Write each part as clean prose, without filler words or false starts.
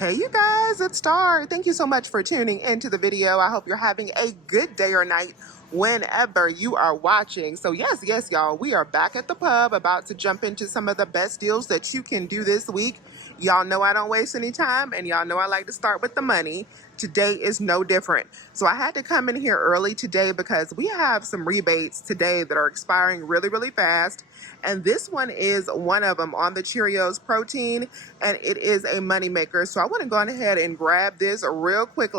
Hey you guys, it's Star. Thank you so much for tuning into the video. I hope you're having a good day or night whenever you are watching. So yes, y'all, we are back at the pub about to jump into some of the best deals that you can do this week. Y'all know I don't waste any time, and y'all know I like to start with the money. Today is no different. So I had to come in here early today because we have some rebates today that are expiring really fast. And this one is one of them on the Cheerios protein, and it is a moneymaker. So I want to go ahead and grab this real quick,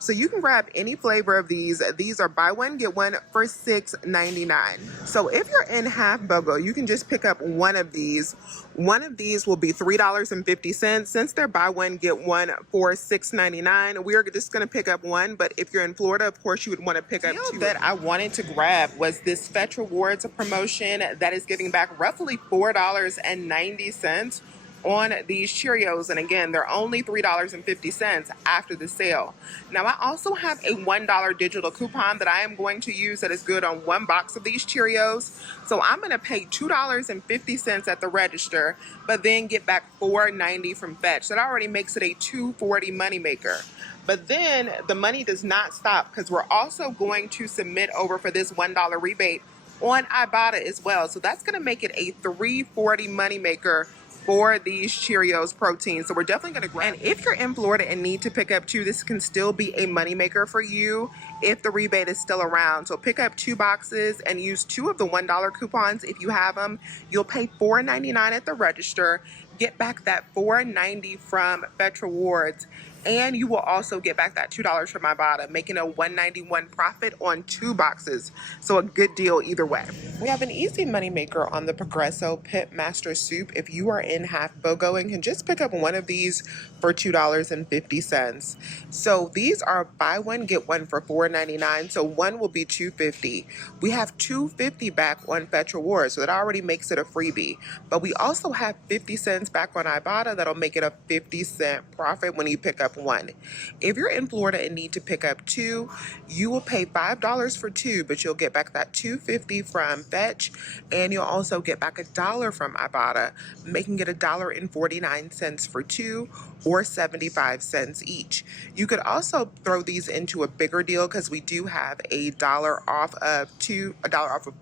so you can grab any flavor of these. These are buy one, get one for $6.99. So if you're in half BOGO, you can just pick up one of these. One of these will be $3.50. Since they're buy one, get one for $6.99, we're just going to pick up one. But if you're in Florida, of course, you would want to pick up two. That I wanted to grab was this Fetch Rewards promotion that is giving back roughly $4.90 on these Cheerios, and again, they're only $3.50 after the sale. Now I also have a $1 digital coupon that I am going to use that is good on one box of these Cheerios. So I'm going to pay $2.50 at the register, but then get back $4.90 from Fetch. That already makes it a $2.40 moneymaker. But then the money does not stop, because we're also going to submit over for this $1 rebate on Ibotta as well. So that's going to make it a $3.40 moneymaker for these Cheerios protein. So we're definitely going to grab. And if you're in Florida and need to pick up two, this can still be a moneymaker for you if the rebate is still around. So pick up two boxes and use two of the $1 coupons if you have them. You'll pay $4.99 at the register, get back that $4.90 from Fetch Rewards, and you will also get back that $2 from Ibotta, making a $1.91 profit on two boxes. So a good deal either way. We have an easy moneymaker on the Progresso Pitmaster Soup. If you are in half BOGO and can just pick up one of these for $2.50. So these are buy one, get one for $4.99. So one will be $2.50. We have $2.50 back on Fetch Rewards, so that already makes it a freebie. But we also have 50 cents back on Ibotta. That'll make it a 50-cent profit when you pick up one. If you're in Florida and need to pick up two, you will pay $5 for two, but you'll get back that $2.50 from Fetch, and you'll also get back $1 from Ibotta, making it $1.49 for two, or 75 cents each. You could also throw these into a bigger deal, because we do have $1 off of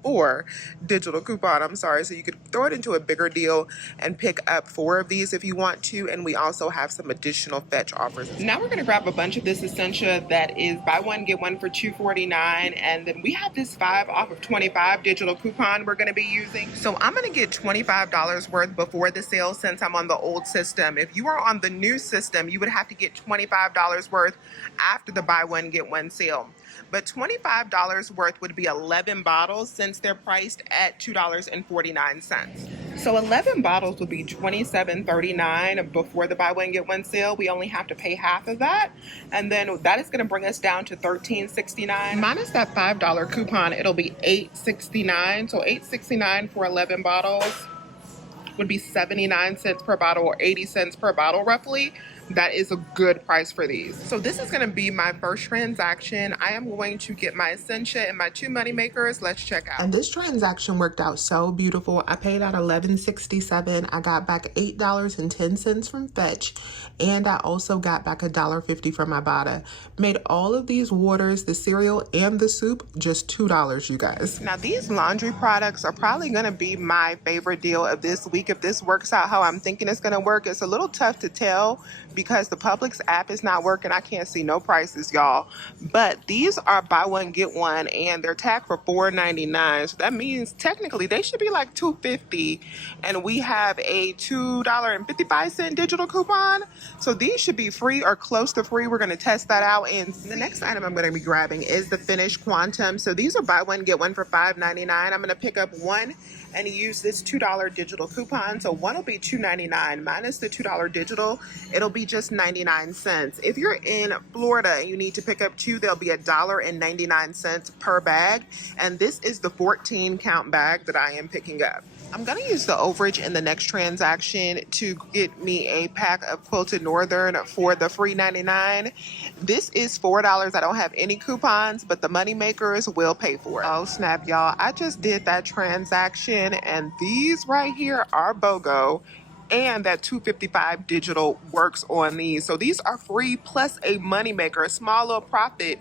four digital coupon. I'm sorry. So you could throw it into a bigger deal and pick up four of these if you want to. And we also have some additional Fetch offers. Now we're going to grab a bunch of this Essentia that is buy one, get one for $2.49. And then we have this 5 off of 25 digital coupon we're going to be using. So I'm going to get $25 worth before the sale, since I'm on the old system. If you are on the new system, you would have to get $25 worth after the buy one, get one sale. But $25 worth would be 11 bottles, since they're priced at $2.49. So 11 bottles would be $27.39 before the buy one, get one sale. We only have to pay half of that. And then that is going to bring us down to $13.69. Minus that $5 coupon, it'll be $8.69. So $8.69 for 11 bottles would be 79 cents per bottle, or 80 cents per bottle roughly. That is a good price for these. So this is going to be my first transaction. I am going to get my Essentia and my two money makers. Let's check out. And this transaction worked out so beautiful. I paid out $11.67. I got back $8.10 from Fetch, and I also got back $1.50 from Ibotta. Made all of these waters, the cereal and the soup, just $2, you guys. Now these laundry products are probably going to be my favorite deal of this week. If this works out how I'm thinking it's going to work, it's a little tough to tell because the Publix app is not working. I can't see no prices, y'all. But these are buy one, get one, and they're tagged for $4.99. So that means technically they should be like $2.50. And we have a $2.55 digital coupon. So these should be free or close to free. We're going to test that out. And the next item I'm going to be grabbing is the Finish Quantum. So these are buy one, get one for $5.99. I'm going to pick up one and use this $2 digital coupon. So one will be $2.99 minus the $2 digital. It'll be just 99 cents. If you're in Florida and you need to pick up two, there'll be $1.99 per bag. And this is the 14 count bag that I am picking up. I'm going to use the overage in the next transaction to get me a pack of Quilted Northern for the free 99. This is $4. I don't have any coupons, but the money makers will pay for it. Oh snap, y'all. I just did that transaction, and these right here are BOGO. and that 255 digital works on these. So these are free plus a moneymaker, a small little profit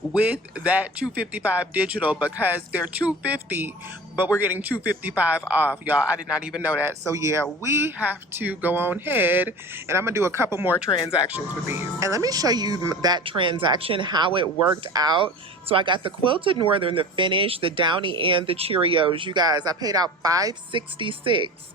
with that 255 digital because they're 250, but we're getting 255 off, y'all. I did not even know that. So yeah, we have to go on ahead and I'm gonna do a couple more transactions with these. And let me show you that transaction, how it worked out. So I got the Quilted Northern, the Finish, the Downy, and the Cheerios. You guys, I paid out $5.66,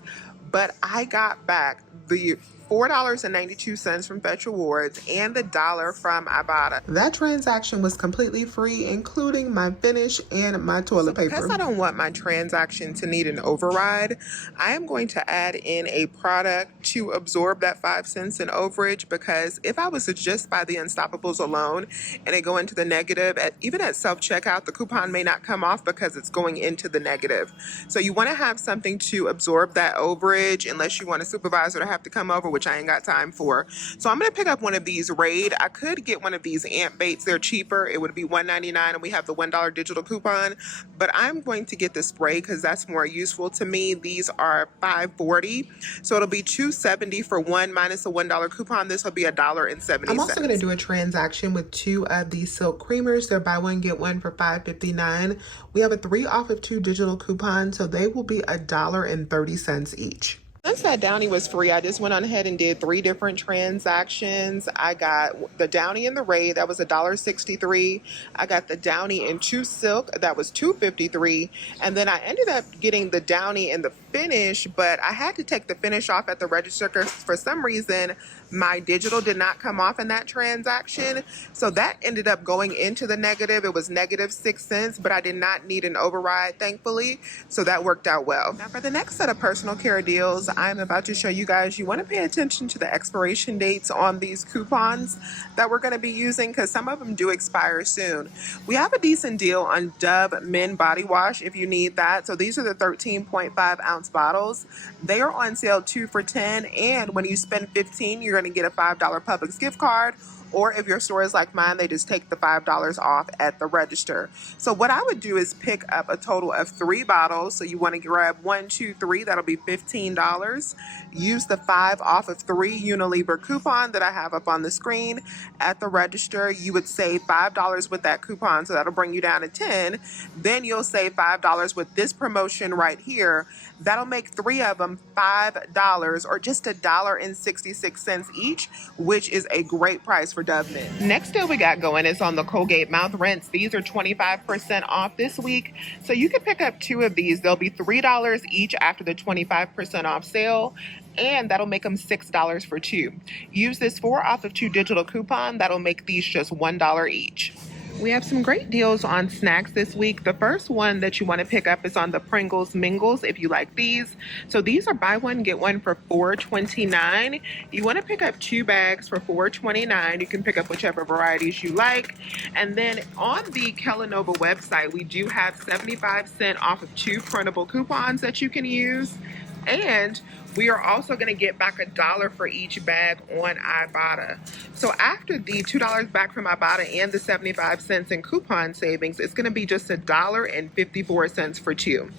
but I got back the $4.92 from Fetch Rewards and the dollar from Ibotta. That transaction was completely free, including my Finish and my toilet paper. Because I don't want my transaction to need an override, I am going to add in a product to absorb that 5 cents in overage, because if I was to just buy the Unstoppables alone and it go into the negative, even at self-checkout, the coupon may not come off because it's going into the negative. So you want to have something to absorb that overage, unless you want a supervisor to have to come over, which I ain't got time for. So I'm going to pick up one of these Raid. I could get one of these ant baits. They're cheaper. It would be $1.99 and we have the $1 digital coupon, but I'm going to get the spray because that's more useful to me. These are $5.40. So it'll be $2.70 for one minus a $1 coupon. This will be $1.70. I'm also going to do a transaction with two of these silk creamers. They're buy one, get one for $5.59. We have a 3 off of 2 digital coupon, so they will be $1.30 each. Since that Downy was free, I just went on ahead and did 3 different transactions. I got the Downy in the Raid, that was $1.63. I got the Downy in 2 Silk, that was $2.53. And then I ended up getting the Downy in the Finish, but I had to take the Finish off at the register because for some reason my digital did not come off in that transaction. So that ended up going into the negative. It was negative 6 cents, but I did not need an override, thankfully. So that worked out well. Now for the next set of personal care deals, I'm about to show you guys, you want to pay attention to the expiration dates on these coupons that we're going to be using because some of them do expire soon. We have a decent deal on Dove Men Body Wash if you need that. So these are the 13.5 ounce bottles. They are on sale 2 for $10, and when you spend $15, you're going to get a $5 Publix gift card. Or if your store is like mine, they just take the $5 off at the register. So what I would do is pick up a total of 3 bottles. So you want to grab 1, 2, 3. That'll be $15. Use the 5 off of 3 Unilever coupon that I have up on the screen at the register. You would save $5 with that coupon, so that'll bring you down to 10. Then you'll save $5 with this promotion right here. That'll make 3 of them $5 or just $1.66 each, which is a great price for Dove Men. Next deal we got going is on the Colgate mouth rinse. These are 25% off this week. So you can pick up 2 of these. They'll be $3 each after the 25% off sale, and that'll make them $6 for 2. Use this 4 off of 2 digital coupon. That'll make these just $1 each. We have some great deals on snacks this week. The first one that you want to pick up is on the Pringles Mingles if you like these. So these are buy one, get one for $4.29. You want to pick up 2 bags for $4.29. You can pick up whichever varieties you like. And then on the Kellanova website, we do have 75% off of 2 printable coupons that you can use. And we are also going to get back $1 for each bag on Ibotta. So after the $2 back from Ibotta and the 75 cents in coupon savings, it's going to be just $1.54 for 2.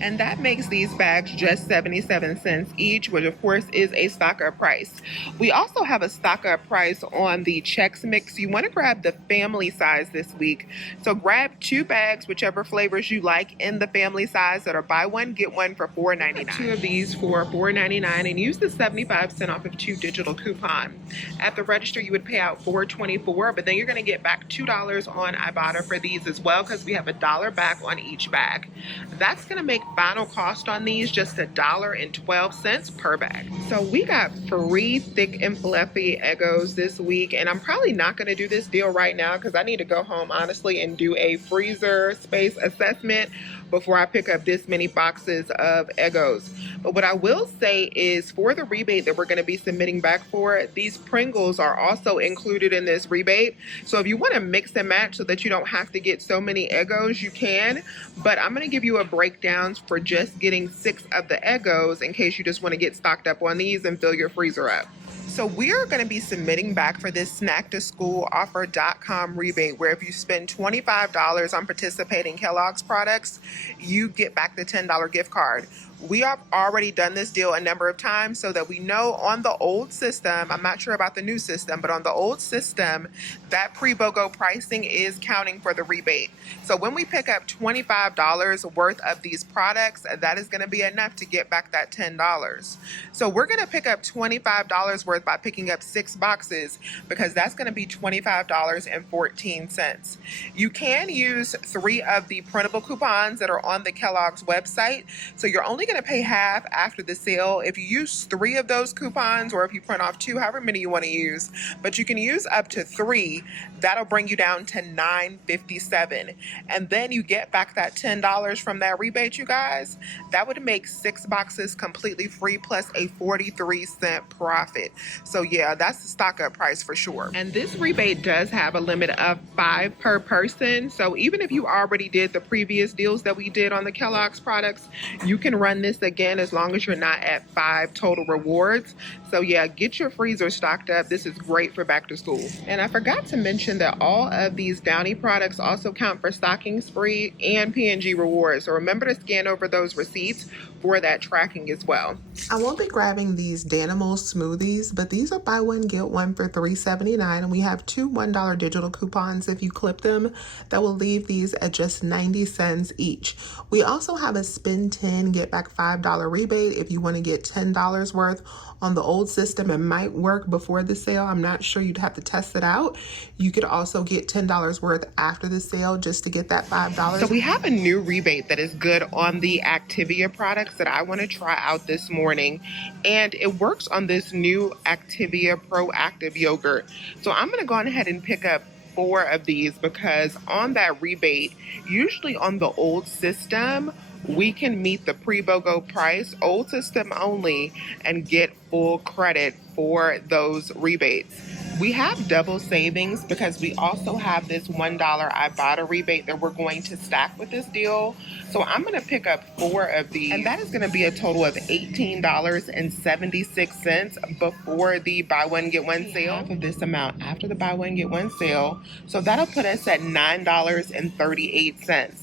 And that makes these bags just 77 cents each, which of course is a stock-up price. We also have a stock-up price on the Chex Mix. You want to grab the family size this week. So grab 2 bags, whichever flavors you like in the family size, that are buy one, get one for $4.99. 2 of these for $4.99 and use the 75% off of 2 digital coupon. At the register, you would pay out $4.24, but then you're going to get back $2 on Ibotta for these as well because we have $1 back on each bag. That's going to make final cost on these just $1.12 per bag. So we got free thick and fluffy Eggos this week, and I'm probably not going to do this deal right now because I need to go home honestly and do a freezer space assessment before I pick up this many boxes of Eggos. But what I will say is for the rebate that we're going to be submitting back for, these Pringles are also included in this rebate. So if you want to mix and match so that you don't have to get so many Eggos, you can. But I'm going to give you a breakdown for just getting 6 of the Eggos in case you just want to get stocked up on these and fill your freezer up. So we're going to be submitting back for this snack to school offer.com rebate where if you spend $25 on participating Kellogg's products, you get back the $10 gift card. We have already done this deal a number of times so that we know on the old system, I'm not sure about the new system, but on the old system, that pre-BOGO pricing is counting for the rebate. So when we pick up $25 worth of these products, that is going to be enough to get back that $10. So we're going to pick up $25 worth by picking up 6 boxes because that's going to be $25.14. You can use 3 of the printable coupons that are on the Kellogg's website. So you're only going to pay half after the sale if you use 3 of those coupons, or if you print off 2, however many you want to use, but you can use up to 3. That'll bring you down to $9.57, and then you get back that $10 from that rebate, you guys. That would make 6 boxes completely free plus a 43-cent profit. So yeah, that's the stock up price for sure. And this rebate does have a limit of 5 per person. So even if you already did the previous deals that we did on the Kellogg's products, you can run this again as long as you're not at 5 total rewards. So yeah, get your freezer stocked up. This is great for back to school. And I forgot to mention that all of these Downy products also count for stocking spree and P&G rewards. So remember to scan over those receipts for that tracking as well. I won't be grabbing these Danimal smoothies, but these are buy one get one for $3.79, and we have 2 $1 digital coupons if you clip them that will leave these at just 90 cents each. We also have a spend 10 get back $5 rebate if you want to get $10 worth. On the old system, it might work before the sale. I'm not sure, you'd have to test it out. You could also get $10 worth after the sale just to get that $5. So we have a new rebate that is good on the Activia products that I want to try out this morning. And it works on this new Activia Proactive yogurt. So I'm going to go ahead and pick up 4 of these because on that rebate, usually on the old system, we can meet the pre-BOGO price, old system only, and get full credit for those rebates. We have double savings because we also have this $1 Ibotta rebate that we're going to stack with this deal. So I'm going to pick up 4 of these, and that is going to be a total of $18.76 before the buy one get one sale. Half of this amount after the buy one get one sale. So that'll put us at $9.38.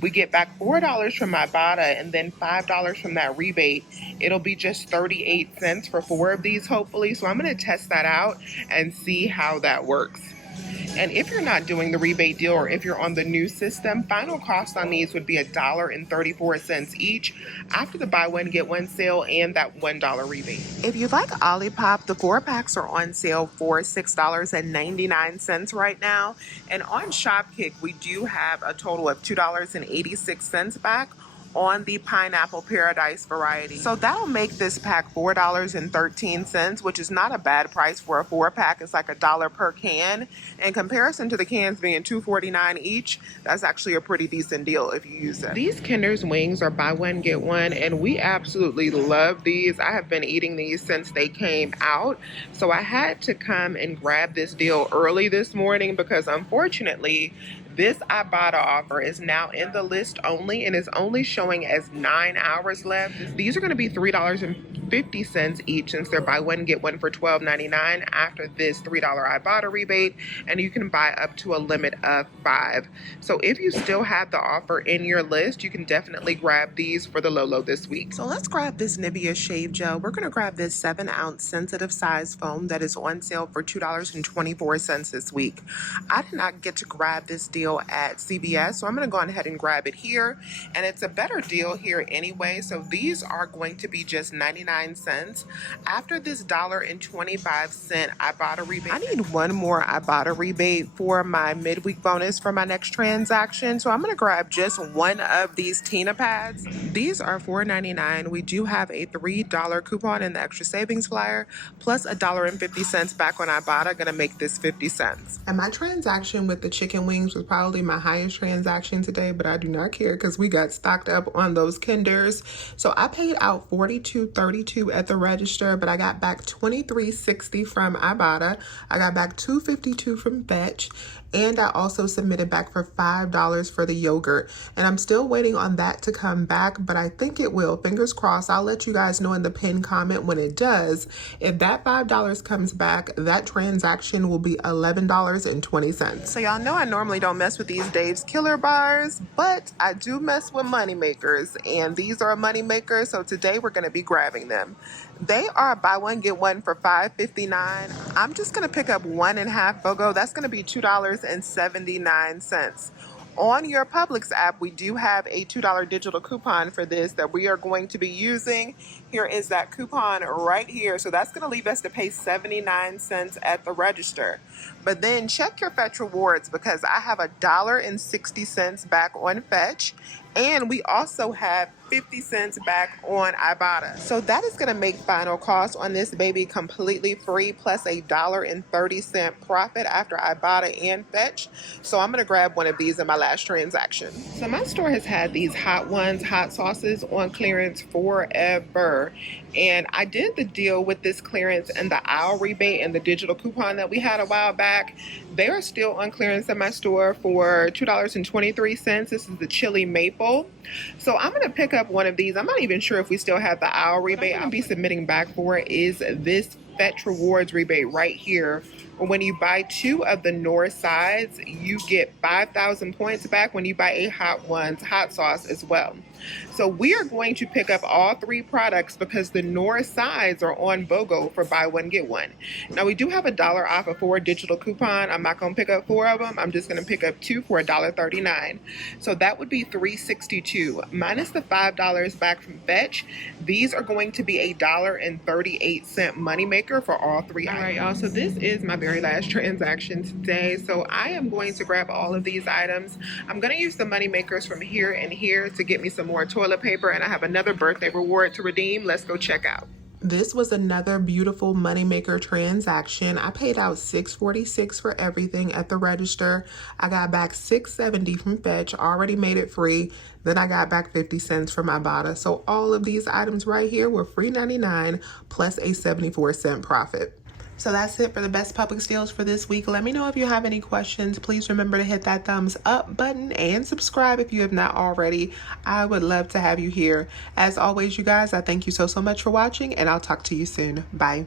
We get back $4 from Ibotta and then $5 from that rebate. It'll be just 38 cents for 4 of these, hopefully. So I'm going to test that out and see how that works. And if you're not doing the rebate deal, or if you're on the new system, final cost on these would be $1.34 each after the buy one get one sale and that $1 rebate. If you like Olipop, the 4-packs are on sale for $6.99 right now. And on Shopkick, we do have a total of $2.86 back on the Pineapple Paradise variety. So that'll make this pack $4.13, which is not a bad price for a 4-pack. It's like $1 per can. In comparison to the cans being $2.49 each, that's actually a pretty decent deal if you use it. These Kinder's wings are buy one get one, and we absolutely love these. I have been eating these since they came out. So I had to come and grab this deal early this morning because unfortunately, this Ibotta offer is now in the list only and is only showing as 9 hours left. These are going to be $3.50 each since they're buy one get one for $12.99 after this $3 Ibotta rebate, and you can buy up to a limit of 5. So if you still have the offer in your list, you can definitely grab these for the low this week. So let's grab this Nivea shave gel. We're going to grab this 7-ounce sensitive size foam that is on sale for $2.24 this week. I did not get to grab this deal at CVS, so I'm going to go ahead and grab it here, and it's a better deal here anyway. So these are going to be just 99 cents after this $1.25 Ibotta rebate. I need one more Ibotta rebate for my midweek bonus for my next transaction, so I'm going to grab just 1 of these Tina pads. These are $4.99. We do have a $3 coupon in the extra savings flyer plus $1.50 back on Ibotta, going to make this 50 cents. And my transaction with the chicken wings was probably my highest transaction today, but I do not care because we got stocked up on those Kinders. So I paid out $42.32 at the register, but I got back $23.60 from Ibotta. I got back $2.52 from Fetch, and I also submitted back for $5 for the yogurt. And I'm still waiting on that to come back, but I think it will. Fingers crossed. I'll let you guys know in the pinned comment when it does. If that $5 comes back, that transaction will be $11.20. So y'all know I normally don't don't mess with these Dave's Killer bars, but I do mess with money makers, and these are a money maker, so today we're going to be grabbing them. They are buy one get one for $5.59. I'm just going to pick up 1.5 BOGO. That's going to be $2.79. On your Publix app, we do have a $2 digital coupon for this that we are going to be using. Here is that coupon right here. So that's going to leave us to pay 79 cents at the register. But then check your Fetch rewards because I have $1.60 back on Fetch. And we also have 50 cents back on Ibotta. So that is going to make final cost on this baby completely free, plus $1.30 profit after Ibotta and Fetch. So I'm going to grab one of these in my last transaction. So my store has had these hot sauces on clearance forever. And I did the deal with this clearance and the aisle rebate and the digital coupon that we had a while back. They are still on clearance in my store for $2.23. This is the chili maple. So I'm going to pick up one of these. I'm not even sure if we still have the aisle rebate. I'll be submitting back for is this Fetch Rewards rebate right here. When you buy 2 of the North sides, you get 5,000 points back when you buy a hot sauce as well. So we are going to pick up all 3 products because the North sides are on BOGO for buy one get one. Now we do have $1 off a 4 digital coupon. I'm not going to pick up 4 of them. I'm just going to pick up 2 for $1.39. So that would be $3.62 minus the $5 back from Fetch. These are going to be $1.38 moneymaker for all 3 items. All right, y'all. So this is my very last transaction today. So I am going to grab all of these items. I'm going to use the money makers from here and here to get me some more toilet paper, and I have another birthday reward to redeem. Let's go check out. This was another beautiful moneymaker transaction. I paid out $6.46 for everything at the register. I got back $6.70 from Fetch, already made it free. Then I got back 50 cents from Ibotta. So all of these items right here were free 99 plus a 74-cent profit. So that's it for the best Publix deals for this week. Let me know if you have any questions. Please remember to hit that thumbs up button and subscribe if you have not already. I would love to have you here. As always, you guys, I thank you so much for watching, and I'll talk to you soon. Bye.